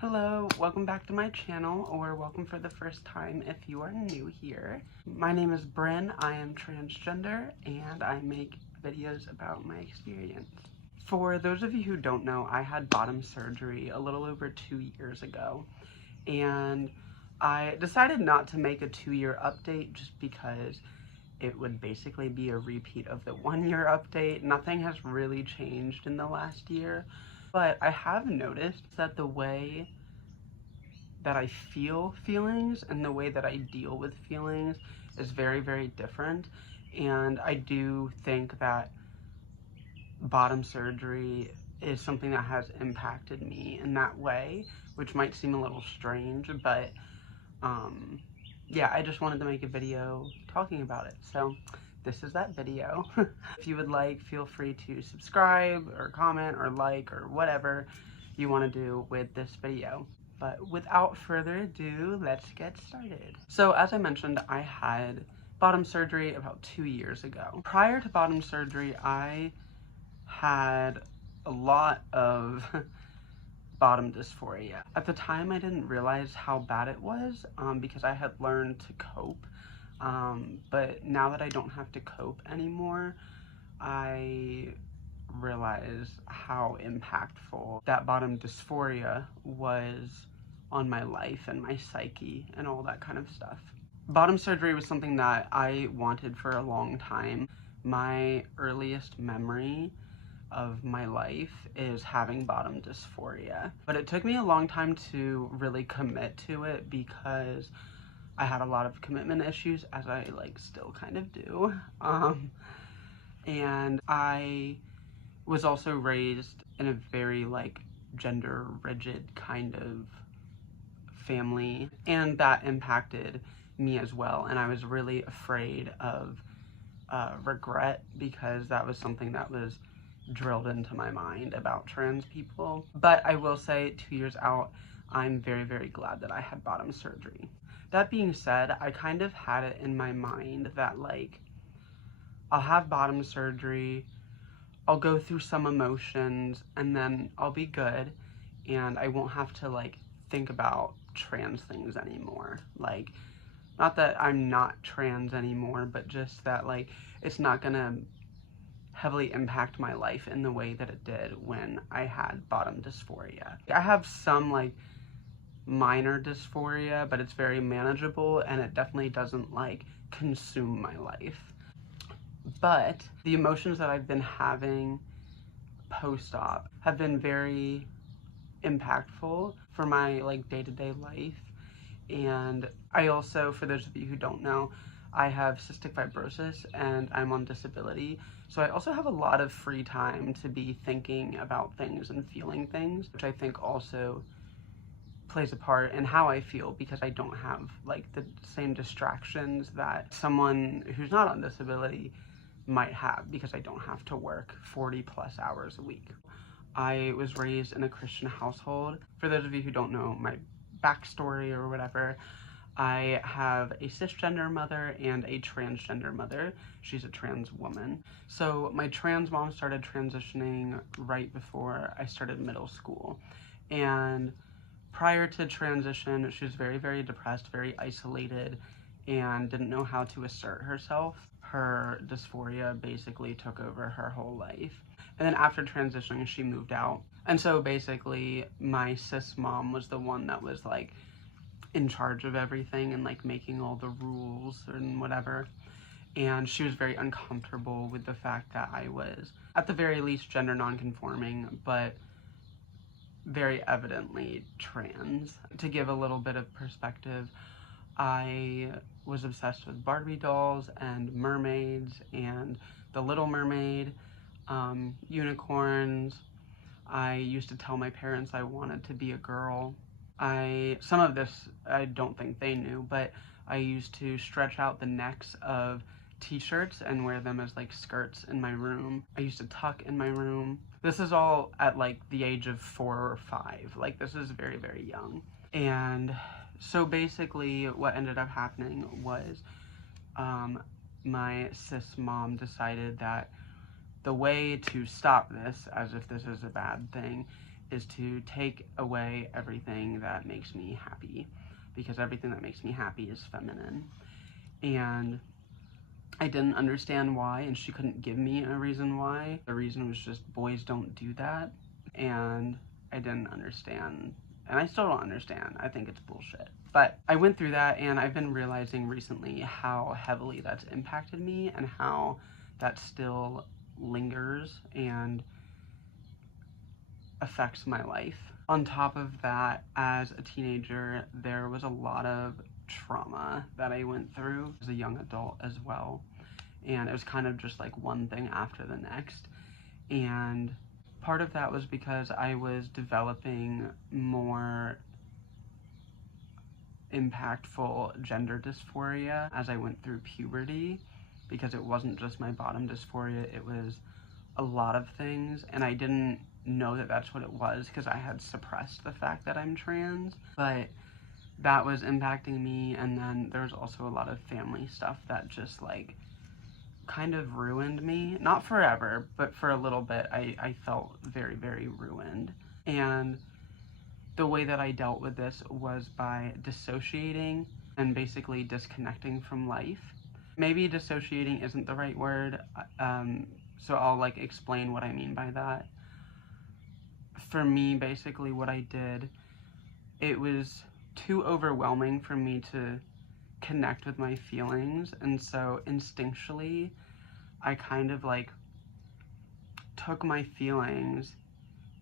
Hello, welcome back to my channel, or welcome for the first time if you are new here. My name is Bryn, I am transgender, and I make videos about my experience. For those of you who don't know, I had bottom surgery a little over 2 years ago, and I decided not to make a 2-year update just because it would basically be a repeat of the 1-year update. Nothing has really changed in the last year. But I have noticed that the way that I feel feelings and the way that I deal with feelings is very, very different. And I do think that bottom surgery is something that has impacted me in that way, which might seem a little strange, but yeah, I just wanted to make a video talking about it. So this is that video. If you would like, feel free to subscribe or comment or like or whatever you want to do with this video. But without further ado, let's get started. So as I mentioned, I had bottom surgery about 2 years ago. Prior to bottom surgery, I had a lot of bottom dysphoria. At the time, I didn't realize how bad it was because I had learned to cope. But now that I don't have to cope anymore, I realize how impactful that bottom dysphoria was on my life and my psyche and all that kind of stuff. Bottom surgery was something that I wanted for a long time. My earliest memory of my life is having bottom dysphoria. But it took me a long time to really commit to it because I had a lot of commitment issues, as I still kind of do. And I was also raised in a very gender rigid kind of family, and that impacted me as well. And I was really afraid of regret because that was something that was drilled into my mind about trans people. But I will say 2 years out, I'm very, very glad that I had bottom surgery. That being said, I kind of had it in my mind that I'll have bottom surgery, I'll go through some emotions, and then I'll be good, and I won't have to think about trans things anymore. Not that I'm not trans anymore, but just that it's not gonna heavily impact my life in the way that it did when I had bottom dysphoria. I have some minor dysphoria, but it's very manageable, and it definitely doesn't consume my life. But the emotions that I've been having post-op have been very impactful for my day-to-day life. And I also, for those of you who don't know, I have cystic fibrosis and I'm on disability. So I also have a lot of free time to be thinking about things and feeling things, which I think also plays a part in how I feel because I don't have the same distractions that someone who's not on disability might have because I don't have to work 40 plus hours a week. I was raised in a Christian household. For those of you who don't know my backstory or whatever, I have a cisgender mother and a transgender mother. She's a trans woman. So my trans mom started transitioning right before I started middle school. And prior to transition, she was very, very depressed, very isolated, and didn't know how to assert herself. Her dysphoria basically took over her whole life. And then after transitioning, she moved out. And so basically my cis mom was the one that was in charge of everything and making all the rules and whatever. And she was very uncomfortable with the fact that I was at the very least gender non-conforming, but very evidently trans. To give a little bit of perspective, I was obsessed with Barbie dolls and mermaids and The Little Mermaid, unicorns. I used to tell my parents I wanted to be a girl. Some of this I don't think they knew, but I used to stretch out the necks of t-shirts and wear them as skirts in my room. I used to tuck in my room. This is all at the age of 4 or 5. This is very, very young. And so basically what ended up happening was my cis mom decided that the way to stop this, as if this is a bad thing, is to take away everything that makes me happy, because everything that makes me happy is feminine. And I didn't understand why, and she couldn't give me a reason why. The reason was just boys don't do that, and I didn't understand, and I still don't understand. I think it's bullshit. But I went through that, and I've been realizing recently how heavily that's impacted me and how that still lingers and affects my life. On top of that, as a teenager, there was a lot of trauma that I went through as a young adult as well. And it was kind of just like one thing after the next. And part of that was because I was developing more impactful gender dysphoria as I went through puberty, because it wasn't just my bottom dysphoria, it was a lot of things, and I didn't know that that's what it was because I had suppressed the fact that I'm trans, but that was impacting me. And then there was also a lot of family stuff that just like kind of ruined me. Not forever, but for a little bit I felt very, very ruined. And the way that I dealt with this was by dissociating and basically disconnecting from life. Maybe dissociating isn't the right word, so I'll like explain what I mean by that. For me, basically what I did, it was too overwhelming for me to connect with my feelings, and so instinctually I kind of like took my feelings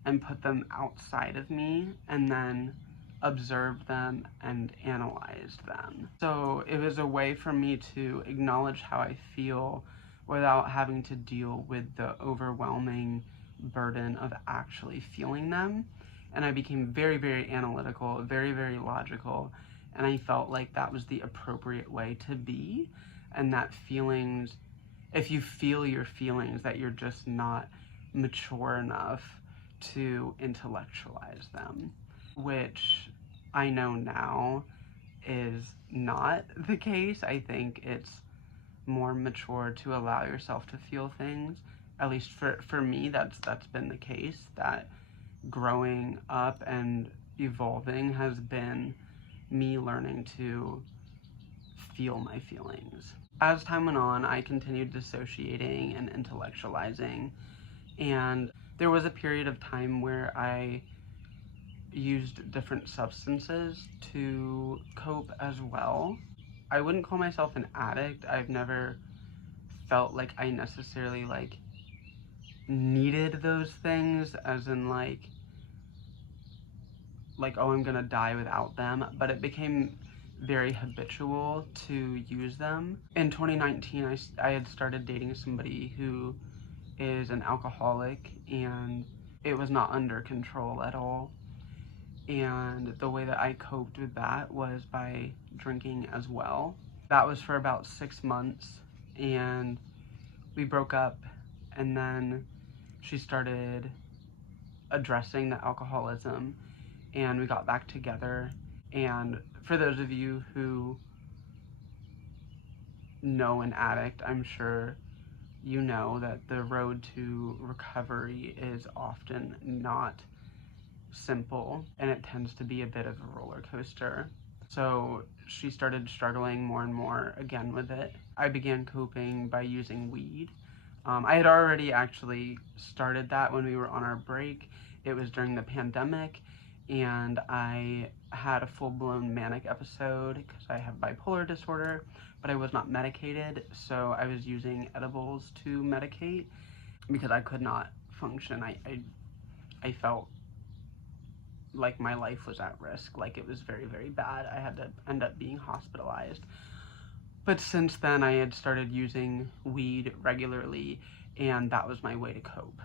and put them outside of me and then observed them and analyzed them. So it was a way for me to acknowledge how I feel without having to deal with the overwhelming burden of actually feeling them. And I became very, very analytical, very, very logical, and I felt like that was the appropriate way to be, and that feelings, if you feel your feelings, that you're just not mature enough to intellectualize them, which I know now is not the case. I think it's more mature to allow yourself to feel things. At least for me, that's been the case, that growing up and evolving has been me learning to feel my feelings. As time went on, I continued dissociating and intellectualizing, and there was a period of time where I used different substances to cope as well. I wouldn't call myself an addict. I've never felt like I necessarily like needed those things, as in like oh, I'm gonna die without them, but it became very habitual to use them. In 2019, I had started dating somebody who is an alcoholic, and it was not under control at all. And the way that I coped with that was by drinking as well. That was for about 6 months, and we broke up, and then she started addressing the alcoholism, and we got back together. And for those of you who know an addict, I'm sure you know that the road to recovery is often not simple, and it tends to be a bit of a roller coaster. So she started struggling more and more again with it. I began coping by using weed. I had already actually started that when we were on our break. It was during the pandemic, and I had a full-blown manic episode because I have bipolar disorder, but I was not medicated, so I was using edibles to medicate because I could not function. I felt like my life was at risk, like it was very, very bad. I had to end up being hospitalized. But since then, I had started using weed regularly, and that was my way to cope.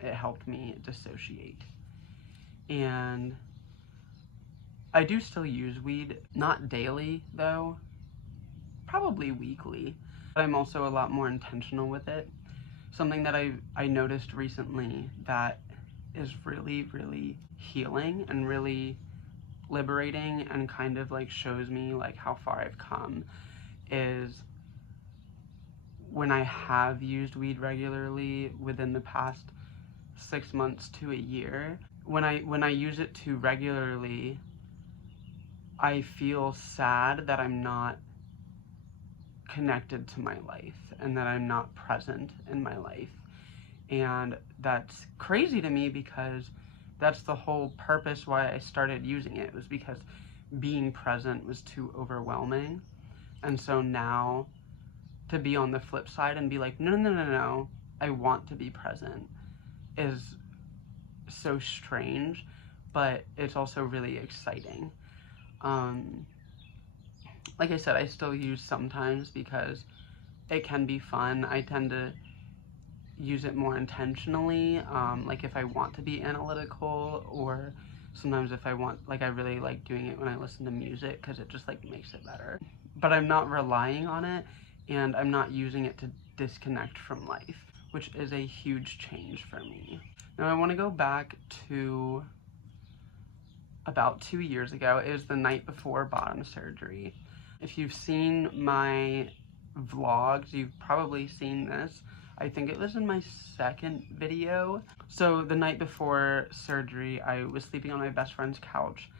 It helped me dissociate. And I do still use weed, not daily though, probably weekly, but I'm also a lot more intentional with it. Something that I noticed recently that is really, really healing and really liberating and kind of like shows me like how far I've come is when I have used weed regularly within the past 6 months to a year, when I use it too regularly, I feel sad that I'm not connected to my life and that I'm not present in my life. And that's crazy to me because that's the whole purpose why I started using it, was because being present was too overwhelming. And so now to be on the flip side and be like, no, I want to be present, is so strange, but it's also really exciting. Like I said, I still use sometimes because it can be fun. I tend to use it more intentionally, like if I want to be analytical, or sometimes if I want, like I really like doing it when I listen to music because it just like makes it better. But I'm not relying on it, and I'm not using it to disconnect from life, which is a huge change for me. Now I want to go back to about 2 years ago. It was the night before bottom surgery. If you've seen my vlogs, you've probably seen this. I think it was in my second video. So the night before surgery, I was sleeping on my best friend's couch.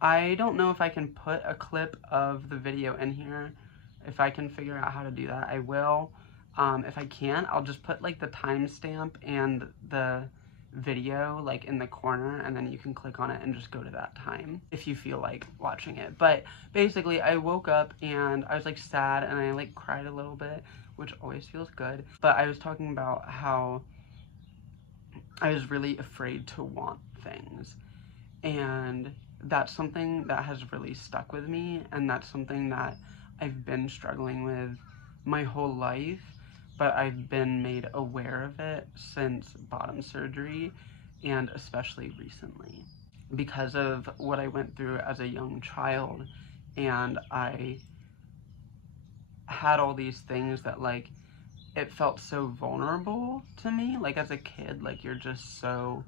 I don't know if I can put a clip of the video in here. If I can figure out how to do that, I will. If I can't, I'll just put like the timestamp and the video like in the corner, and then you can click on it and just go to that time if you feel like watching it. But basically I woke up and I was like sad, and I like cried a little bit, which always feels good. But I was talking about how I was really afraid to want things, and that's something that has really stuck with me, and that's something that I've been struggling with my whole life, but I've been made aware of it since bottom surgery, and especially recently because of what I went through as a young child. And I had all these things that like, it felt so vulnerable to me. Like as a kid, like you're just so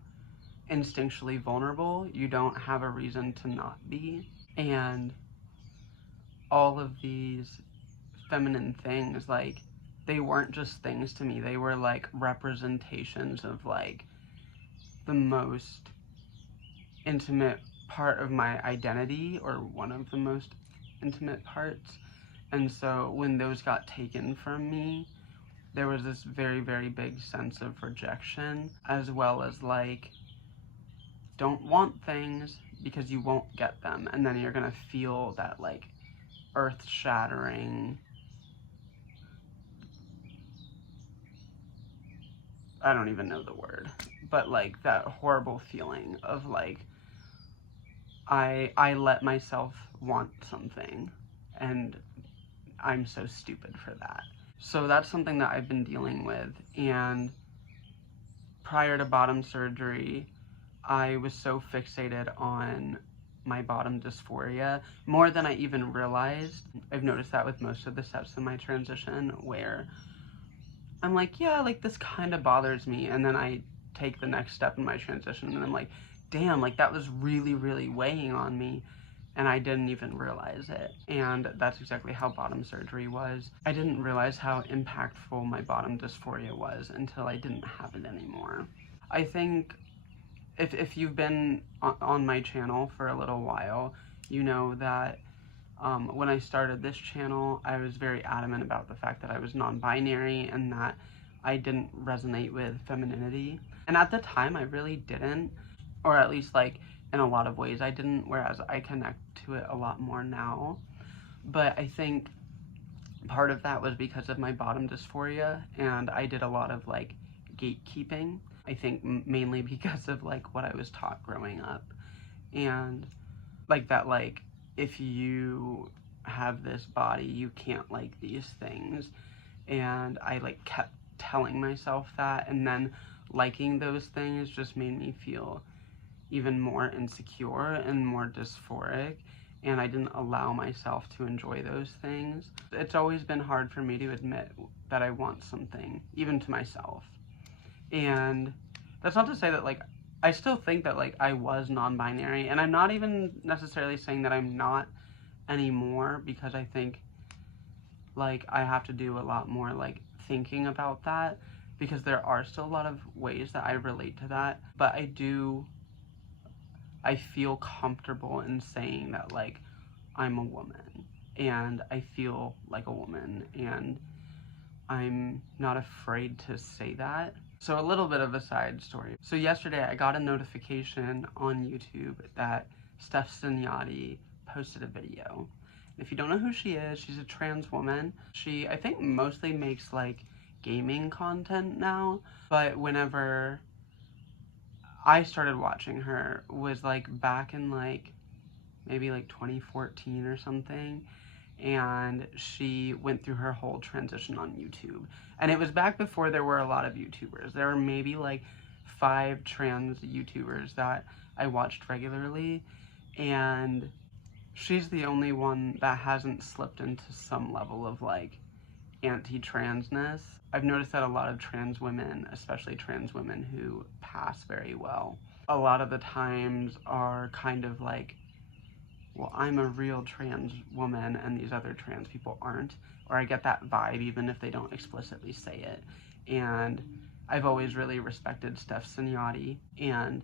instinctually vulnerable. You don't have a reason to not be. And all of these feminine things, like, they weren't just things to me. They were like representations of like the most intimate part of my identity, or one of the most intimate parts. And so when those got taken from me, there was this very, very big sense of rejection, as well as like, don't want things because you won't get them. And then you're gonna feel that like earth-shattering, I don't even know the word, but like that horrible feeling of like, I let myself want something, and I'm so stupid for that. So that's something that I've been dealing with. And prior to bottom surgery, I was so fixated on my bottom dysphoria, more than I even realized. I've noticed that with most of the steps in my transition, where I'm like, yeah, like this kind of bothers me, and then I take the next step in my transition and I'm like, damn, like that was really, really weighing on me, and I didn't even realize it. And that's exactly how bottom surgery was. I didn't realize how impactful my bottom dysphoria was until I didn't have it anymore. I think if you've been on my channel for a little while, you know that when I started this channel, I was very adamant about the fact that I was non-binary and that I didn't resonate with femininity. And at the time, I really didn't, or at least like in a lot of ways I didn't, whereas I connect to it a lot more now. But I think part of that was because of my bottom dysphoria, and I did a lot of like gatekeeping. I think mainly because of like what I was taught growing up, and like that, like, if you have this body, you can't like these things. And I like kept telling myself that, and then liking those things just made me feel even more insecure and more dysphoric, and I didn't allow myself to enjoy those things. It's always been hard for me to admit that I want something, even to myself. And that's not to say that like, I still think that like I was non-binary, and I'm not even necessarily saying that I'm not anymore, because I think like I have to do a lot more like thinking about that, because there are still a lot of ways that I relate to that, but I feel comfortable in saying that, like, I'm a woman, and I feel like a woman, and I'm not afraid to say that. So a little bit of a side story. So yesterday I got a notification on YouTube that Steph Sinati posted a video. If you don't know who she is, she's a trans woman. She, I think, mostly makes like gaming content now, but whenever I started watching her was like back in like maybe like 2014 or something, and she went through her whole transition on YouTube. And it was back before there were a lot of YouTubers. There were maybe like 5 trans YouTubers that I watched regularly, and she's the only one that hasn't slipped into some level of like anti-transness. I've noticed that a lot of trans women, especially trans women who pass very well, a lot of the times are kind of like, well, I'm a real trans woman and these other trans people aren't. Or I get that vibe even if they don't explicitly say it. And I've always really respected Steph Sinati, and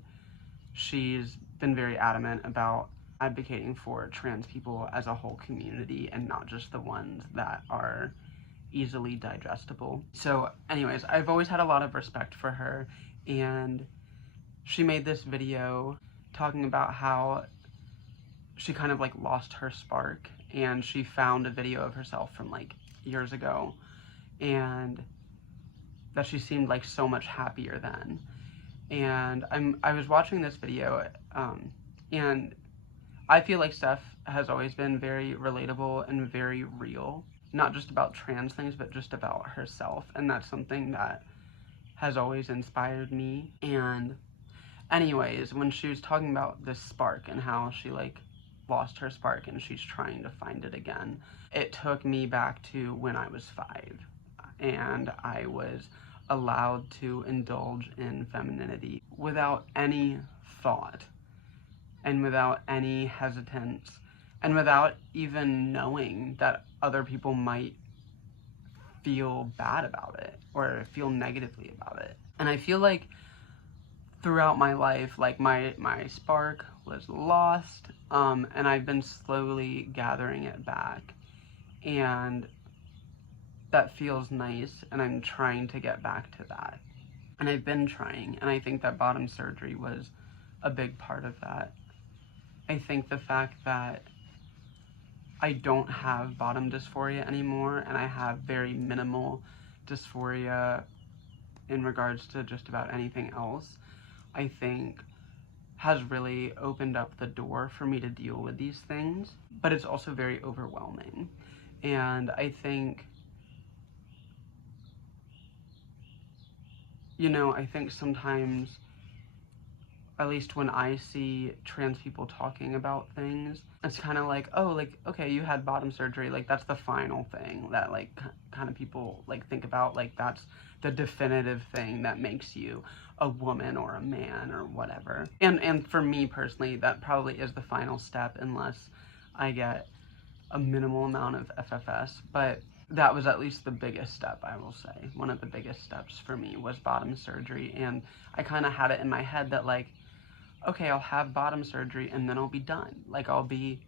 she's been very adamant about advocating for trans people as a whole community and not just the ones that are easily digestible. So anyways, I've always had a lot of respect for her, and she made this video talking about how she kind of like lost her spark, and she found a video of herself from like years ago, and that she seemed like so much happier then. And I was watching this video, and I feel like Steph has always been very relatable and very real, not just about trans things, but just about herself. And that's something that has always inspired me. And anyways, when she was talking about this spark and how she like lost her spark and she's trying to find it again, it took me back to when I was 5 and I was allowed to indulge in femininity without any thought and without any hesitance and without even knowing that other people might feel bad about it or feel negatively about it. And I feel like throughout my life, like my spark was lost, and I've been slowly gathering it back, and that feels nice, and I'm trying to get back to that. And I've been trying, and I think that bottom surgery was a big part of that. I think the fact that I don't have bottom dysphoria anymore, and I have very minimal dysphoria in regards to just about anything else, I think has really opened up the door for me to deal with these things, but it's also very overwhelming. And I think, you know, I think sometimes, at least when I see trans people talking about things, it's kind of like, oh, like, okay, you had bottom surgery, like, that's the final thing that, like, kind of people, like, think about, like, that's the definitive thing that makes you a woman or a man or whatever. And for me personally, that probably is the final step unless I get a minimal amount of FFS, but that was at least the biggest step, I will say. One of the biggest steps for me was bottom surgery, and I kind of had it in my head that, like, okay, I'll have bottom surgery and then I'll be done. Like, I'll be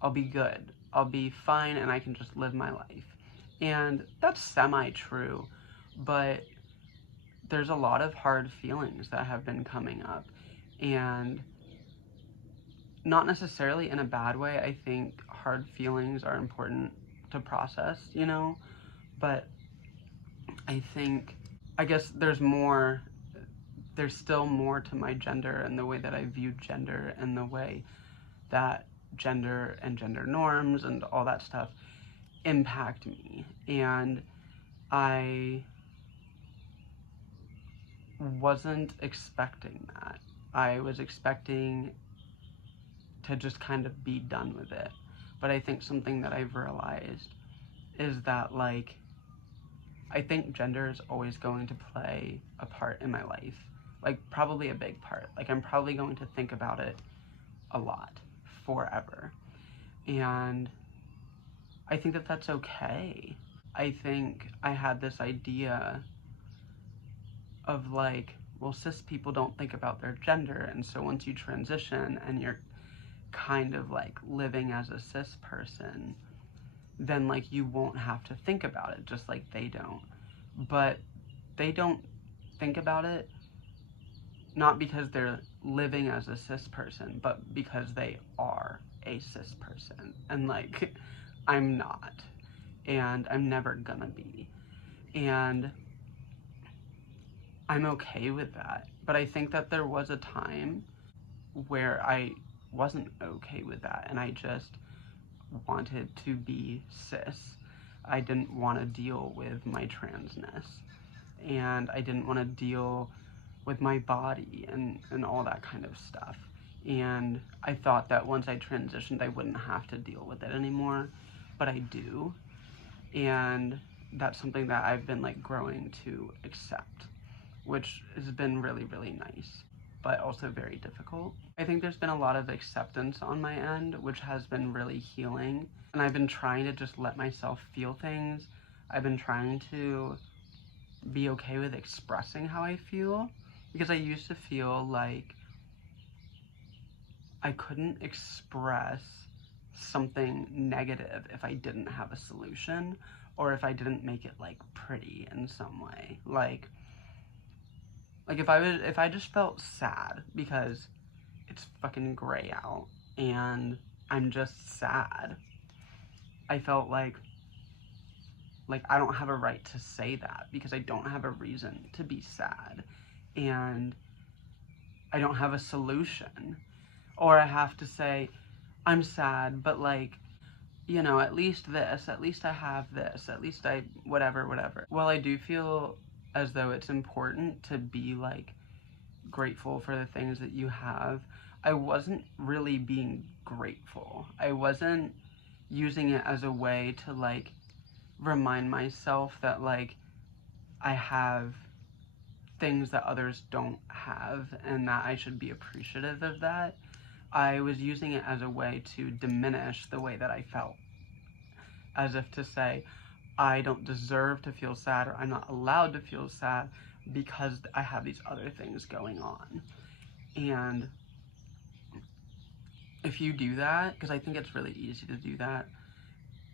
good. I'll be fine and I can just live my life. And that's semi-true, but there's a lot of hard feelings that have been coming up, and not necessarily in a bad way. I think hard feelings are important to process, you know, but I think, I guess there's still more to my gender and the way that I view gender and the way that gender and gender norms and all that stuff impact me. And I wasn't expecting that. I was expecting to just kind of be done with it. But I think something that I've realized is that, like, I think gender is always going to play a part in my life. Like, probably a big part. Like, I'm probably going to think about it a lot, forever. And I think that that's okay. I think I had this idea of like, well, cis people don't think about their gender, and so once you transition and you're kind of like living as a cis person, then like you won't have to think about it, just like they don't. But they don't think about it not because they're living as a cis person, but because they are a cis person. And like, I'm not, and I'm never gonna be. And I'm okay with that. But I think that there was a time where I wasn't okay with that, and I just wanted to be cis. I didn't want to deal with my transness, and I didn't want to deal with my body and all that kind of stuff. And I thought that once I transitioned, I wouldn't have to deal with it anymore, but I do. And that's something that I've been like growing to accept, which has been really, really nice, but also very difficult. I think there's been a lot of acceptance on my end, which has been really healing. And I've been trying to just let myself feel things. I've been trying to be okay with expressing how I feel, because I used to feel like I couldn't express something negative if I didn't have a solution, or if I didn't make it like pretty in some way. Like if I just felt sad because it's fucking gray out and I'm just sad, I felt like I don't have a right to say that because I don't have a reason to be sad, and I don't have a solution. Or I have to say, I'm sad, but like, you know, at least this, at least I have this, at least I, whatever. Well, I do feel as though it's important to be like grateful for the things that you have. I wasn't really being grateful. I wasn't using it as a way to like remind myself that like I have things that others don't have and that I should be appreciative of that. I was using it as a way to diminish the way that I felt, as if to say, I don't deserve to feel sad, or I'm not allowed to feel sad because I have these other things going on. And if you do that, because I think it's really easy to do that,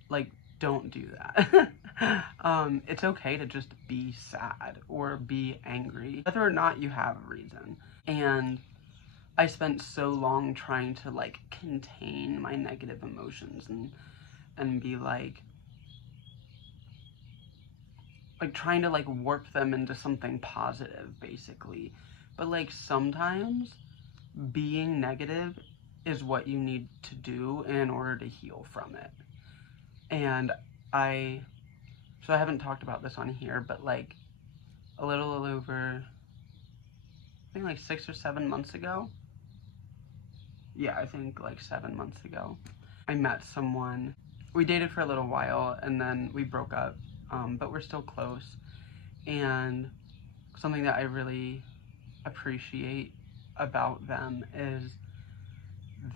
like, don't do that. It's okay to just be sad or be angry, whether or not you have a reason. And I spent so long trying to like contain my negative emotions and be like trying to like warp them into something positive, basically. But like sometimes being negative is what you need to do in order to heal from it. And I haven't talked about this on here, but like a little over, I think like 6 or 7 months ago. Yeah, I think like 7 months ago, I met someone. We dated for a little while and then we broke up, but we're still close. And something that I really appreciate about them is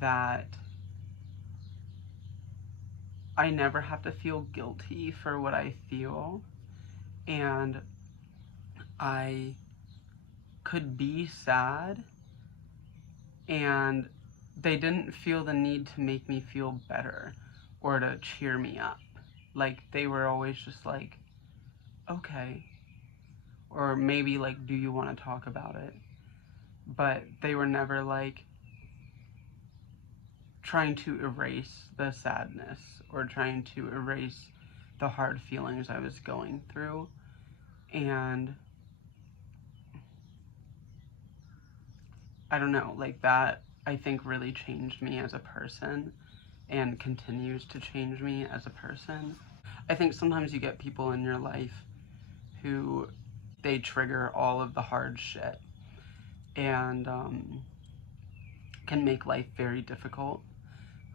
that I never have to feel guilty for what I feel, and I could be sad and they didn't feel the need to make me feel better or to cheer me up. Like they were always just like, okay, or maybe like, do you want to talk about it? But they were never like trying to erase the sadness or trying to erase the hard feelings I was going through. And I don't know, like that I think really changed me as a person and continues to change me as a person. I think sometimes you get people in your life who they trigger all of the hard shit and can make life very difficult,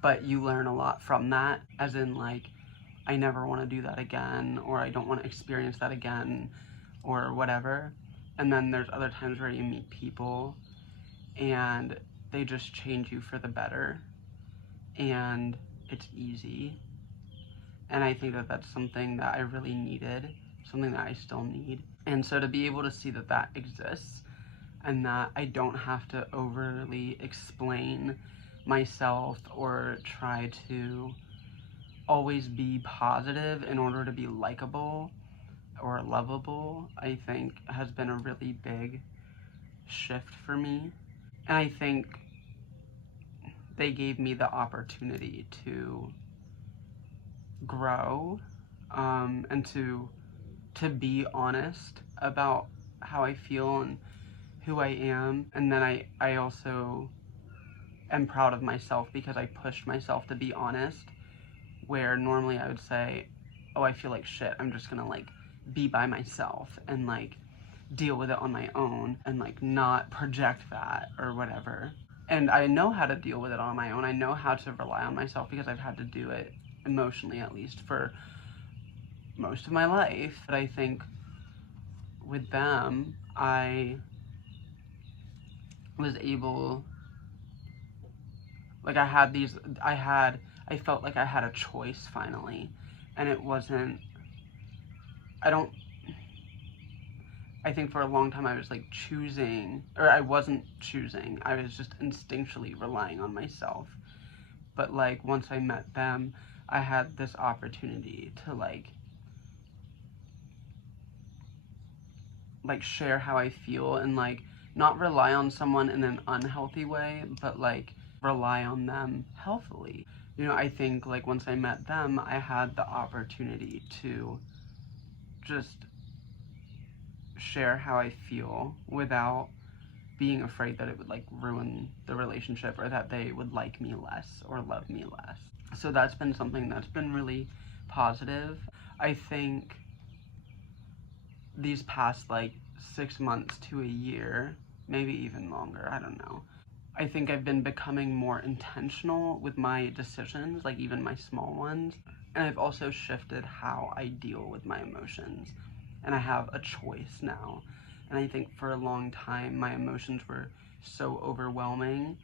but you learn a lot from that, as in like, I never want to do that again, or I don't want to experience that again, or whatever. And then there's other times where you meet people and they just change you for the better, and it's easy. And I think that that's something that I really needed, something that I still need. And so to be able to see that that exists and that I don't have to overly explain myself or try to always be positive in order to be likable or lovable, I think has been a really big shift for me. And I think they gave me the opportunity to grow, and to be honest about how I feel and who I am. And then I also am proud of myself because I pushed myself to be honest, where normally I would say, oh, I feel like shit, I'm just gonna like be by myself and like deal with it on my own and like not project that or whatever. And I know how to deal with it on my own. I know how to rely on myself because I've had to do it emotionally, at least for most of my life. But I think with them, I was able, like I felt like I had a choice finally. And it wasn't, I don't, I think for a long time I was like choosing, or I wasn't choosing. I was just instinctually relying on myself. But like once I met them, I had this opportunity to like share how I feel and like not rely on someone in an unhealthy way, but like rely on them healthily. You know, I think like once I met them, I had the opportunity to just share how I feel without being afraid that it would like ruin the relationship or that they would like me less or love me less. So that's been something that's been really positive. I think these past like 6 months to a year, maybe even longer, I don't know, I think I've been becoming more intentional with my decisions, like even my small ones. And I've also shifted how I deal with my emotions. And I have a choice now. And I think for a long time, my emotions were so overwhelming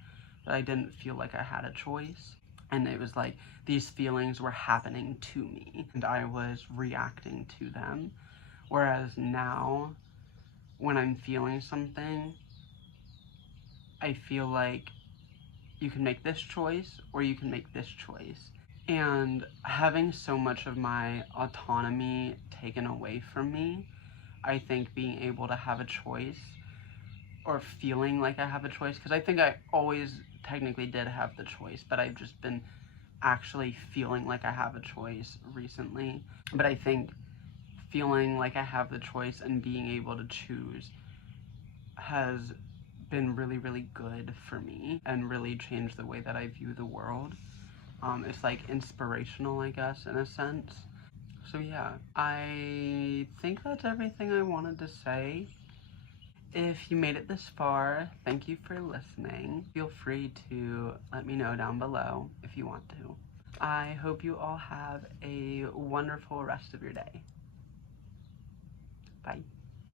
that I didn't feel like I had a choice. And it was like these feelings were happening to me and I was reacting to them. Whereas now, when I'm feeling something, I feel like you can make this choice or you can make this choice. And having so much of my autonomy taken away from me, I think being able to have a choice or feeling like I have a choice, because I think I always technically did have the choice, but I've just been actually feeling like I have a choice recently. But I think feeling like I have the choice and being able to choose has been really, really good for me and really changed the way that I view the world. It's like inspirational, I guess, in a sense. So yeah, I think that's everything I wanted to say. If you made it this far, thank you for listening. Feel free to let me know down below if you want to. I hope you all have a wonderful rest of your day. Bye.